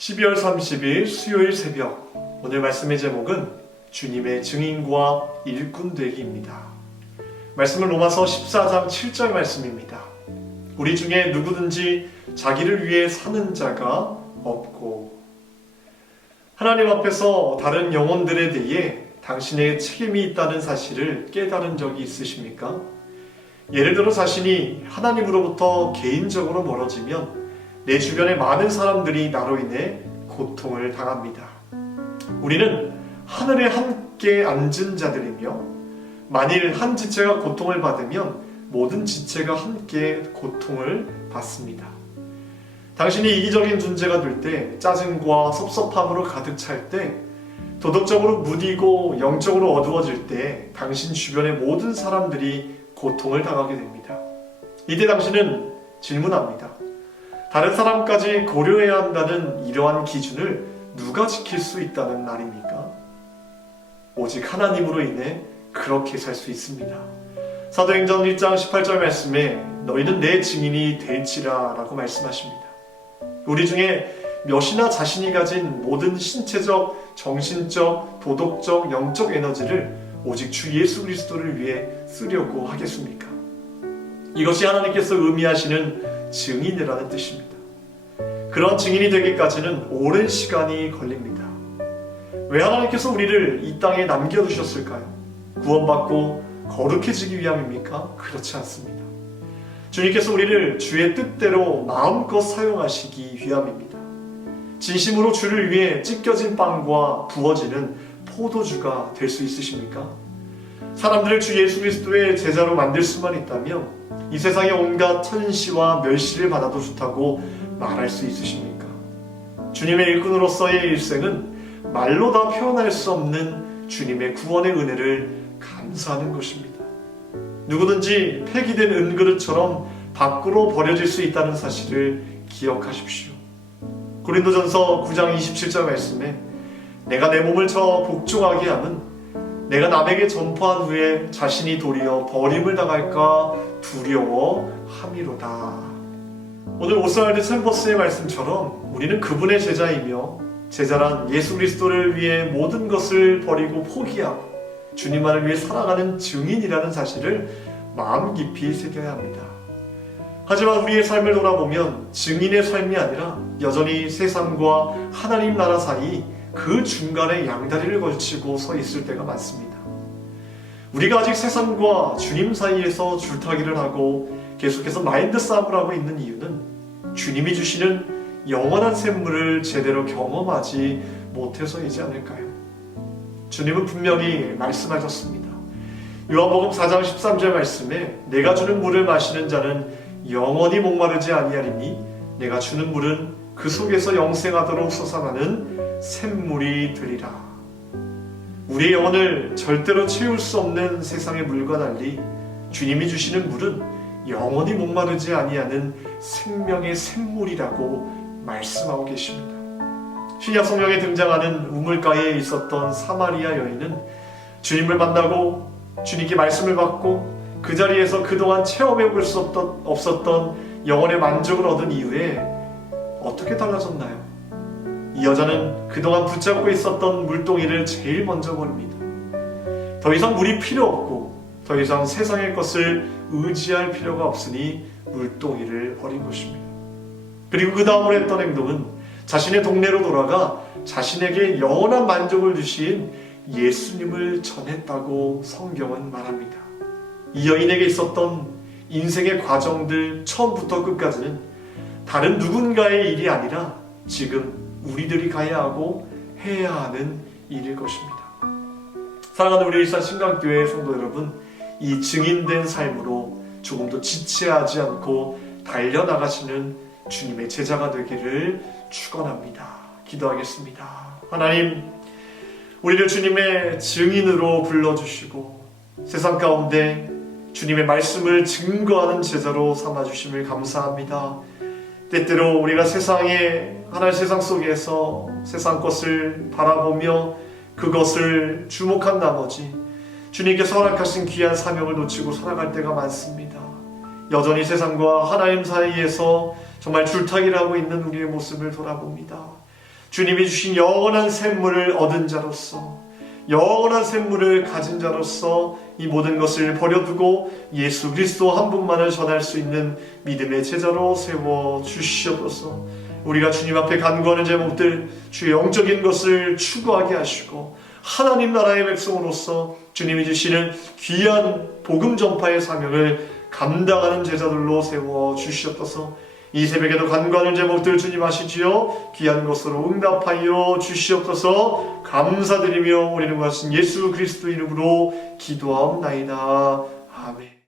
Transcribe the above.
12월 30일 수요일 새벽, 오늘 말씀의 제목은 주님의 증인과 일꾼 되기입니다. 말씀은 로마서 14장 7절 말씀입니다. 우리 중에 누구든지 자기를 위해 사는 자가 없고. 하나님 앞에서 다른 영혼들에 대해 당신의 책임이 있다는 사실을 깨달은 적이 있으십니까? 예를 들어 자신이 하나님으로부터 개인적으로 멀어지면 내 주변의 많은 사람들이 나로 인해 고통을 당합니다. 우리는 하늘에 함께 앉은 자들이며 만일 한 지체가 고통을 받으면 모든 지체가 함께 고통을 받습니다. 당신이 이기적인 존재가 될 때, 짜증과 섭섭함으로 가득 찰 때, 도덕적으로 무디고 영적으로 어두워질 때 당신 주변의 모든 사람들이 고통을 당하게 됩니다. 이때 당신은 질문합니다. 다른 사람까지 고려해야 한다는 이러한 기준을 누가 지킬 수 있다는 말입니까? 오직 하나님으로 인해 그렇게 살 수 있습니다. 사도행전 1장 18절 말씀에 너희는 내 증인이 될지라 라고 말씀하십니다. 우리 중에 몇이나 자신이 가진 모든 신체적, 정신적, 도덕적, 영적 에너지를 오직 주 예수 그리스도를 위해 쓰려고 하겠습니까? 이것이 하나님께서 의미하시는 증인이라는 뜻입니다. 그런 증인이 되기까지는 오랜 시간이 걸립니다. 왜 하나님께서 우리를 이 땅에 남겨두셨을까요? 구원받고 거룩해지기 위함입니까? 그렇지 않습니다. 주님께서 우리를 주의 뜻대로 마음껏 사용하시기 위함입니다. 진심으로 주를 위해 찢겨진 빵과 부어지는 포도주가 될 수 있으십니까? 사람들을 주 예수 그리스도의 제자로 만들 수만 있다면 이 세상의 온갖 천시와 멸시를 받아도 좋다고 말할 수 있으십니까? 주님의 일꾼으로서의 일생은 말로 다 표현할 수 없는 주님의 구원의 은혜를 감사하는 것입니다. 누구든지 폐기된 은그릇처럼 밖으로 버려질 수 있다는 사실을 기억하십시오. 고린도전서 9장 27절 말씀에 내가 내 몸을 쳐 복종하게 함은 내가 남에게 전파한 후에 자신이 도리어 버림을 당할까 두려워함이로다. 오늘 오스왈드 챔버스의 말씀처럼 우리는 그분의 제자이며 제자란 예수 그리스도를 위해 모든 것을 버리고 포기하고 주님만을 위해 살아가는 증인이라는 사실을 마음 깊이 새겨야 합니다. 하지만 우리의 삶을 돌아보면 증인의 삶이 아니라 여전히 세상과 하나님 나라 사이 그 중간에 양다리를 걸치고 서 있을 때가 많습니다. 우리가 아직 세상과 주님 사이에서 줄타기를 하고 계속해서 마인드 싸움을 하고 있는 이유는 주님이 주시는 영원한 샘물을 제대로 경험하지 못해서이지 않을까요? 주님은 분명히 말씀하셨습니다. 요한복음 4장 13절 말씀에 내가 주는 물을 마시는 자는 영원히 목마르지 아니하리니 내가 주는 물은 그 속에서 영생하도록 솟아나는 샘물이 되리라. 우리의 영혼을 절대로 채울 수 없는 세상의 물과 달리 주님이 주시는 물은 영원히 목마르지 아니하는 생명의 샘물이라고 말씀하고 계십니다. 신약 성경에 등장하는 우물가에 있었던 사마리아 여인은 주님을 만나고 주님께 말씀을 받고 그 자리에서 그동안 체험해 볼 수 없었던 영혼의 만족을 얻은 이후에 어떻게 달라졌나요? 이 여자는 그동안 붙잡고 있었던 물동이를 제일 먼저 버립니다. 더 이상 물이 필요 없고 더 이상 세상의 것을 의지할 필요가 없으니 물동이를 버린 것입니다. 그리고 그 다음으로 했던 행동은 자신의 동네로 돌아가 자신에게 영원한 만족을 주신 예수님을 전했다고 성경은 말합니다. 이 여인에게 있었던 인생의 과정들 처음부터 끝까지는 다른 누군가의 일이 아니라 지금 우리들이 가야 하고 해야 하는 일일 것입니다. 사랑하는 우리 일산 신강교회 성도 여러분, 이 증인된 삶으로 조금도 지체하지 않고 달려나가시는 주님의 제자가 되기를 축원합니다. 기도하겠습니다. 하나님, 우리를 주님의 증인으로 불러주시고 세상 가운데 주님의 말씀을 증거하는 제자로 삼아주심을 감사합니다. 때때로 우리가 하나의 세상 속에서 세상 것을 바라보며 그것을 주목한 나머지 주님께서 허락하신 귀한 사명을 놓치고 살아갈 때가 많습니다. 여전히 세상과 하나님 사이에서 정말 줄타기를 하고 있는 우리의 모습을 돌아봅니다. 주님이 주신 영원한 샘물을 얻은 자로서, 영원한 샘물을 가진 자로서 이 모든 것을 버려두고 예수 그리스도 한 분만을 전할 수 있는 믿음의 제자로 세워 주시옵소서. 우리가 주님 앞에 간구하는 제목들, 주의 영적인 것을 추구하게 하시고 하나님 나라의 백성으로서 주님이 주시는 귀한 복음 전파의 사명을 감당하는 제자들로 세워 주시옵소서. 이 새벽에도 간구하는 제목들 주님 아시지요? 귀한 것으로 응답하여 주시옵소서. 감사드리며 우리는 구하신 예수 그리스도 이름으로 기도하옵나이다. 아멘.